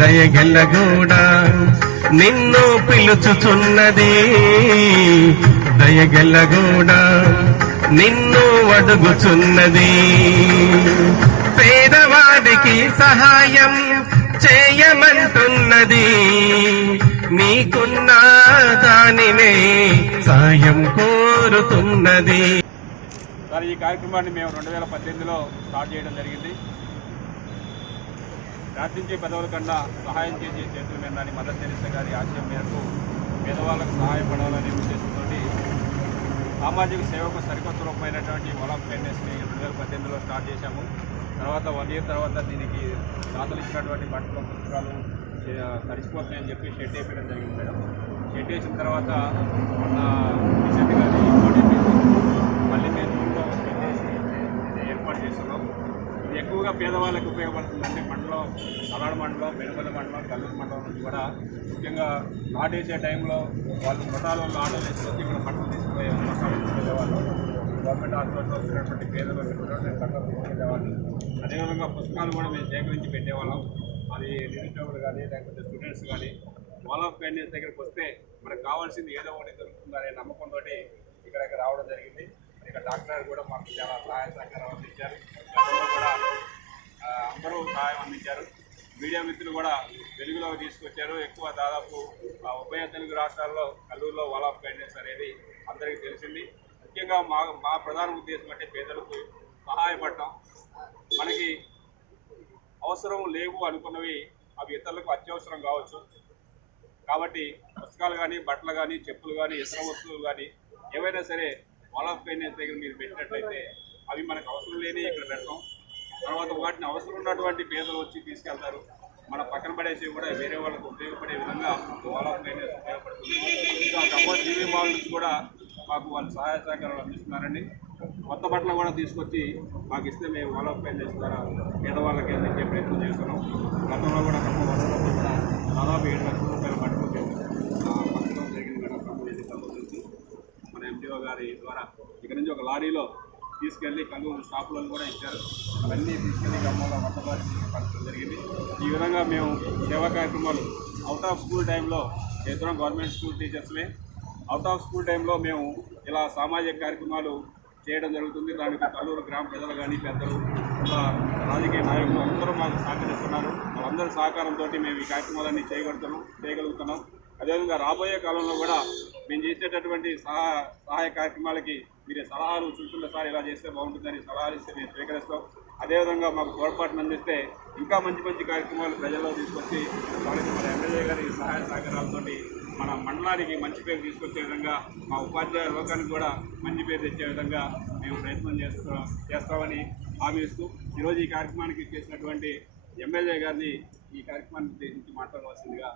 దయగెల్లగూడ నిన్ను పిలుచుచున్నది, దయగెల్లగూడ నిన్ను అడుగుచున్నది. పేదవాడికి సహాయం చేయమంటున్నది, నీకున్న దానినే సాయం కోరుతున్నది. సార్, ఈ కార్యక్రమాన్ని మేము 2018లో స్టార్ట్ చేయడం జరిగింది. ప్రార్థించే పెదవుల కన్నా సహాయం చేసే చేతులు నిన్నని మదర్ తెరెసా గారి ఆశయం మేరకు పేదవాళ్ళకు సహాయపడాలనే ఉద్దేశంతో సామాజిక సేవకు సరికొత్త రూపమైనటువంటి వలఫ్ ఫైనాన్స్ని 2018లో స్టార్ట్ చేశాము. తర్వాత 1 year తర్వాత దీనికి దాతలు ఇచ్చినటువంటి బట్టలు పుస్తకాలు తడిసిపోతున్నాయని చెప్పి షెడ్ వేయడం జరిగింది మేడం. షెడ్ వేసిన తర్వాత మొన్న రీసెంట్గా మళ్ళీ మేము షెడ్ వేసి ఏర్పాటు చేస్తున్నాం. ఇది ఎక్కువగా పేదవాళ్ళకి ఉపయోగపడుతుందంటే మండలం, సలాడ్ మండలం, పెనుగొండ మండలం, కల్లూరు మండలం నుంచి కూడా ముఖ్యంగా నాటేసే టైంలో వాళ్ళు మతాలలో ఆటోలు వేసుకొచ్చి ఇక్కడ బట్టలు తీసుకుపోయే మతాలు తీసుకెళ్ళేవాళ్ళు. గవర్నమెంట్ హాస్పిటల్లో వచ్చినటువంటి పేదలు బట్టలు తీసుకెళ్ళేవాళ్ళు. అదేవిధంగా పుస్తకాలు కూడా మేము సేకరించి పెట్టేవాళ్ళం. అది నిరుద్యోగులు కానీ లేకపోతే స్టూడెంట్స్ కానీ వలఫ్ ఫైనాన్స్ దగ్గరికి వస్తే మనకు కావాల్సింది ఏదో ఒకటి దొరుకుతుందనే నమ్మకంతో ఇక్కడికి రావడం జరిగింది. ఇక్కడ డాక్టర్ కూడా మాకు చాలా సహాయ సహకారం అందించారు. కూడా అందరూ సహాయం అందించారు. మీడియా మిత్రులు కూడా వెలుగులోకి తీసుకొచ్చారు. ఎక్కువ దాదాపు ఉభయ తెలుగు రాష్ట్రాల్లో కల్లూరులో వలఫ్ ఫైనాన్స్ అనేది అందరికీ తెలిసింది. ముఖ్యంగా మా ప్రధాన ఉద్దేశం అంటే పేదలకు సహాయపడటం. మనకి అవసరం లేవు అనుకున్నవి అవి ఇతరులకు అత్యవసరం కావచ్చు. కాబట్టి పుస్తకాలు కానీ, బట్టలు కానీ, చెప్పులు కానీ, ఇతర వస్తువులు కానీ ఏవైనా సరే వలఫ్ ఫైనాన్స్ దగ్గర మీరు పెట్టినట్లయితే అవి మనకు అవసరం లేని ఇక్కడ పెట్టడం. తర్వాత వాటిని అవసరం ఉన్నటువంటి పేదలు వచ్చి తీసుకెళ్తారు. మన పక్కన పడేసి కూడా వేరే వాళ్ళకు ఉపయోగపడే విధంగా వలఫ్ ఫైనాన్స్ ఉపయోగపడుతుంది. ఇంకా ఖమ్మం టీవీ మాల్ నుంచి కూడా మాకు వాళ్ళు సహాయ సహకారాలు అందిస్తున్నారండి. కొత్త బట్టలు కూడా తీసుకొచ్చి మాకు ఇస్తే మేము వలఫ్ ఫైనాన్స్ ద్వారా పేదవాళ్ళకి అందించే ప్రయత్నం చేస్తున్నాం. గతంలో కూడా ఖమ్మం వలసలో కూడా దాదాపు 7 లక్షల రూపాయల బట్టలు పంచడం జరిగింది మేడం. ఖమ్మం ఎన్నికల్లో నుంచి మన ఎంపీఓ గారి ద్వారా ఇక్కడ నుంచి ఒక లారీలో తీసుకెళ్ళి కల్లూరు షాపులను కూడా ఇచ్చారు. అవన్నీ తీసుకెళ్ళి ఖమ్మంలో వంటబారి పంచడం జరిగింది. ఈ విధంగా మేము సేవా కార్యక్రమాలు అవుట్ ఆఫ్ స్కూల్ టైంలో చేస్తున్నాం. గవర్నమెంట్ స్కూల్ టీచర్స్మే అవుట్ ఆఫ్ స్కూల్ టైంలో మేము ఇలా సామాజిక కార్యక్రమాలు చేయడం జరుగుతుంది. దానికి కల్లూరు గ్రామ ప్రజలు కానీ, పెద్దలు, రాజకీయ నాయకులు అందరూ మాకు సహకరిస్తున్నారు. వాళ్ళందరి సహకారంతో మేము ఈ కార్యక్రమాలన్నీ చేయగలుగుతున్నాం. అదేవిధంగా రాబోయే కాలంలో కూడా మేము చేసేటటువంటి సహాయ కార్యక్రమాలకి మీరు సలహాలు సూచనలు, సార్ ఇలా చేస్తే బాగుంటుందని సలహాలు ఇస్తే మేము స్వీకరిస్తాం. అదేవిధంగా మాకు తోడ్పాటును అందిస్తే ఇంకా మంచి కార్యక్రమాలు ప్రజల్లో తీసుకొచ్చి వాళ్ళకి మన ఎమ్మెల్యే గారి సహాయ సహకారాలతో మన మండలానికి మంచి పేరు తీసుకొచ్చే విధంగా, మా ఉపాధ్యాయ లోకానికి కూడా మంచి పేరు తెచ్చే విధంగా మేము ప్రయత్నం చేస్తామని హామీ ఇస్తూ ఈరోజు ఈ కార్యక్రమానికి చేసినటువంటి ఎమ్మెల్యే గారిని ఈ కార్యక్రమాన్ని ఉద్దేశించి మాట్లాడవలసిందిగా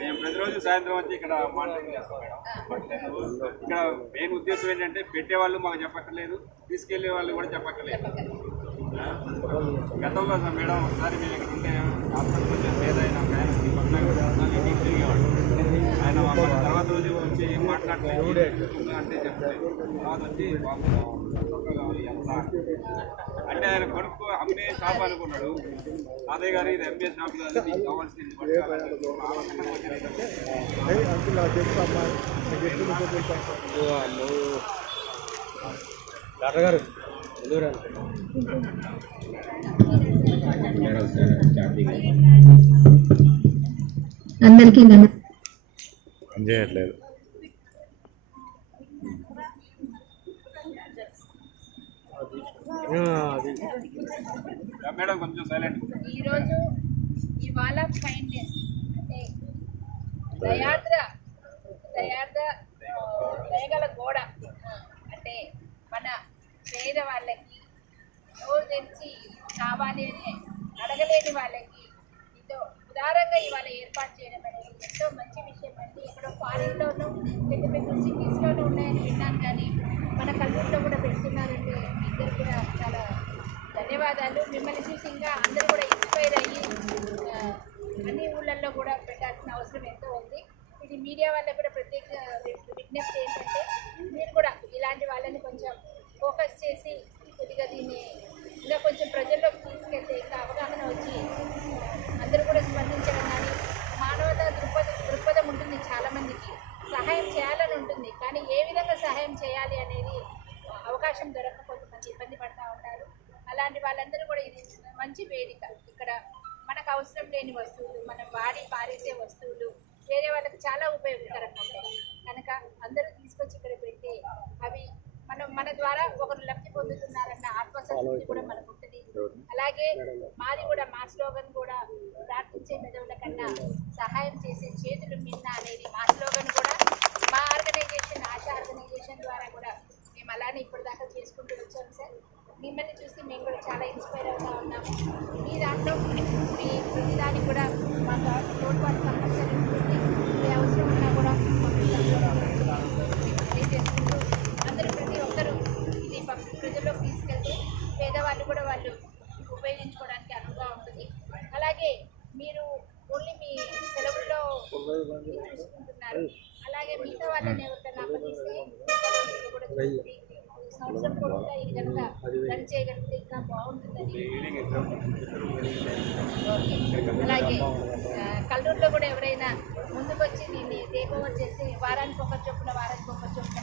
మేము ప్రతిరోజు సాయంత్రం వచ్చి ఇక్కడ మానిటరింగ్ చేస్తాం మేడం. ఇక్కడ మెయిన్ ఉద్దేశం ఏంటంటే పెట్టేవాళ్ళు మాకు చెప్పక్కర్లేదు, తీసుకెళ్లే వాళ్ళు కూడా చెప్పక్కర్లేదు. గతంలో మేడం ఒకసారి మేము ఇక్కడ ఉంటే హాస్పిటల్ వచ్చే ఏదైనా ఇంటికి తిరిగేవాడు. ఆయన తర్వాత రోజు వచ్చి ఏం మాట్లాడలేదు అంటే చెప్పలేదు. తర్వాత వచ్చి ఎంత అంటే ఆయన కొడుకు అమ్మే షాప్ అనుకున్నాడు. అదే గారు ఇది ఎంబీఏ షాప్ కాదు, నీకు కావాల్సింది డాక్టర్ గారు అందరికీ చేయట్లేదు. మేడం కొంచెం సైలెంట్. ఈరోజు ఈ వలఫ్ ఫైనాన్స్ అంటే దయగల గోడ అంటే మన పేద వాళ్ళకి నోరు తెరిచి కావాలి అని అడగలేని వాళ్ళకి ఎంతో ఉదారంగా ఇవాళ ఏర్పాటు చేయడం అనేది ఎంతో మంచి విషయం అండి. ఎక్కడో ఫారిన్లోనూ పెద్ద పెద్ద సిటీస్లోనూ ఉన్నాయని విన్నాను, కానీ మన కల్లూరులో కూడా పెడుతున్నారంటే ఇద్దరు కూడా చాలా ధన్యవాదాలు. మిమ్మల్ని చూసి ఇంకా అందరూ కూడా ఇన్స్పైర్ అయ్యి అన్ని ఊళ్ళల్లో కూడా పెట్టాల్సిన అవసరం ఎంతో ఉంది. ఇది మీడియా వాళ్ళకి కూడా ప్రత్యేక విజ్ఞప్తి ఏంటంటే మీరు కూడా ఇలాంటి వాళ్ళని కొంచెం ఫోకస్ చేసి కొద్దిగా దీన్ని ఇంకా కొంచెం ప్రజల్లోకి తీసుకెళ్తే ఇంకా అవగాహన వచ్చి అందరూ కూడా స్పందించడం, కానీ మానవతా దృక్పథం ఉంటుంది, చాలామందికి సహాయం చేయాలని ఉంటుంది, కానీ ఏ విధంగా సహాయం చేయాలి అనేది అవకాశం దొరక కొంతమంది ఇబ్బంది పడుతూ ఉంటారు. అలాంటి వాళ్ళందరూ కూడా ఇది మంచి వేదిక. ఇక్కడ మనకు అవసరం లేని వస్తువులు, మనం వాడి పారేసే వస్తువులు వేరే వాళ్ళకి చాలా ఉపయోగకరంగా ఉంటాయి కనుక అందరూ తీసుకొచ్చి ఇక్కడ పెడితే అవి మన ద్వారా ఒకరు లబ్ధి పొందుతున్నారన్న ఆత్మసంతృప్తి కూడా మనకు ఉంటుంది. అలాగే మాది కూడా మా స్లోగన్ కూడా ప్రార్థించే మెదవుల కన్నా సహాయం చేసే చేతులు మిన్న అనేది మా స్లోగన్ కూడా. మా ఆర్గనైజేషన్ ఆశా ఆర్గనైజేషన్ ద్వారా కూడా మేము అలానే ఇప్పటిదాకా చేసుకుంటూ వచ్చాము సార్. మిమ్మల్ని చూసి మేము కూడా చాలా ఇన్స్పైర్ అవుతూ ఉన్నాము. మీ దాంట్లో మీ ప్రతిదానికి కూడా మాకు తోడ్పాటు కంపల్సరీ ఉంటుంది. ఏ అవసరం ఉన్నా కూడా తెలియజేసుకుంటూ అందరూ ప్రతి ఒక్కరూ ఇది ప్రజల్లోకి తీసుకెళ్తే పేదవాళ్ళు కూడా వాళ్ళు ఉపయోగించుకోవడానికి అనువుగా ఉంటుంది. అలాగే మీరు ఓన్లీ మీ సెలవుల్లో చూసుకుంటున్నారు, అలాగే మిగతా వాళ్ళని ఎవరికైనా అప్పగిస్తే కూడా సంవత్సరం కూడా ఇది కనుక రన్ చేయగలిగితే ఇంకా బాగుంటుందని. అలాగే కల్లూరులో కూడా ఎవరైనా ముందుకు వచ్చి దీన్ని టేక్ ఓవర్ చేసి వారానికి ఒక చొప్పున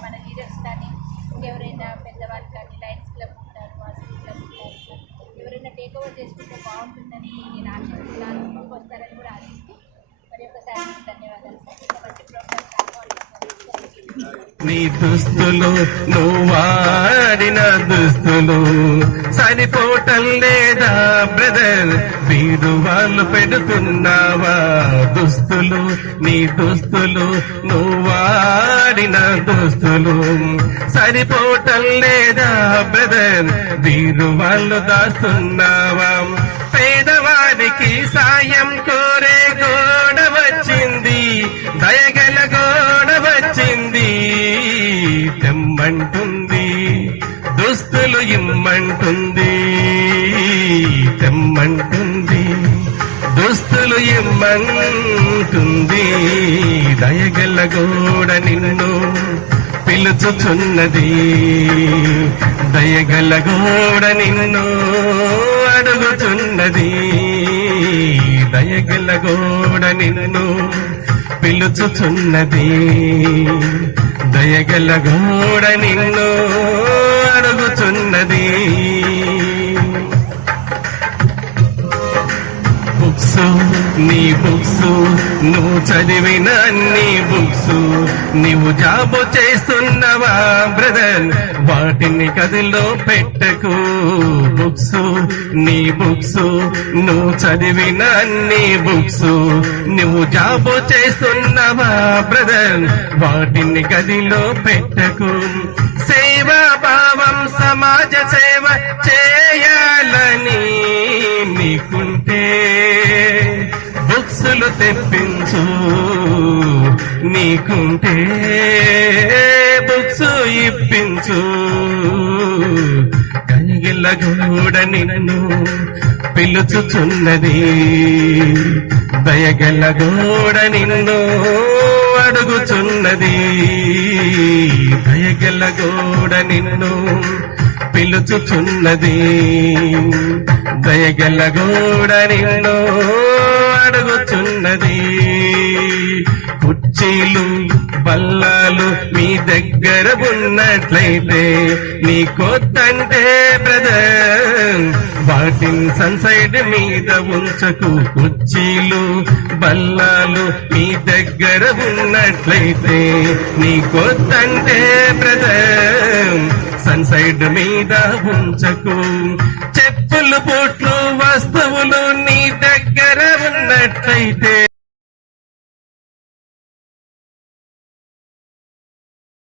మన లీడర్స్ కానీ ఇంకెవరైనా పెద్దవాళ్ళు కానీ లయన్స్ క్లబ్ ఉంటారు, వాసవి క్లబ్ ఉంటారు, ఎవరైనా టేక్ ఓవర్ చేసుకుంటే బాగుంటుందని నేను ఆశిస్తున్నాను. ముందుకు వస్తారని కూడా ఆశిస్తూ మరి ఒకసారి ధన్యవాదాలు సార్. ఇంత మంచి ప్రోగ్రామ్ కావాలి. నీ దుస్తులు నువ్వు వాడిన దుస్తులు సరిపోవటం లేదా బ్రదర్, వీడు వాళ్ళు పెడుతున్నావా దుస్తులు? నీ దుస్తులు నువ్వు వాడిన దుస్తులు సరిపోవటం లేదా బ్రదర్, వీరు వాళ్ళు దాస్తున్నావా? పేదవారికి సాయం కోరే గోడ వచ్చింది, దయగల గోడ వచ్చింది, తెమ్మంటుంది దుస్తులు ఇమ్మంటుంది, తెమ్మంటుంది దుస్తులు ఇమ్మంటుంది, దయగల గోడ నిన్ను పిలుచుచున్నది, దయగల గోడ నిన్ను అడుగుచున్నది, దయగల గోడ నిన్ను పిలుచుచున్నది, దయగల గోడ నిన్ను అడుగుచున్నది. బుక్స్ నీ బుక్స్ నువ్వు చదివిన అన్ని బుక్స్ నీవు జాబు చేస్తున్నావా బ్రదర్, వాటిని గదిలో పెట్టకు. బుక్స్ నీ బుక్స్ నువ్వు చదివిన అన్ని బుక్స్ నువ్వు జాబు చేస్తున్నావా బ్రదర్, వాటిని గదిలో పెట్టకు. సేవా భావం సమాజ సేవ చేయాలని నీకుంటే బుక్సులు తెప్పించు, నీకుంటే బుక్స్ ఇప్పించు, కనిగిల్ల గోడ నిన్ను పిలుచుచున్నది, దయగల గోడ నిన్ను అడుగుచున్నది, దయగల గోడ నిన్ను పిలుచుచున్నది, దయగల గోడ నిన్ను అడుగుచున్నది. కుర్చీలు బల్లాలు మీ దగ్గర ఉన్నట్లయితే నీకొద్దంటే బ్రదర్, వాటిని సన్సైడ్ మీద ఉంచకు. కుర్చీలు బల్లాలు మీ దగ్గర ఉన్నట్లయితే నీకొద్దంటే బ్రదర్, సన్సైడ్ మీద ఉంచకు. చెప్పులు బూట్లు వస్తువులు నీ దగ్గర ఉన్నట్లయితే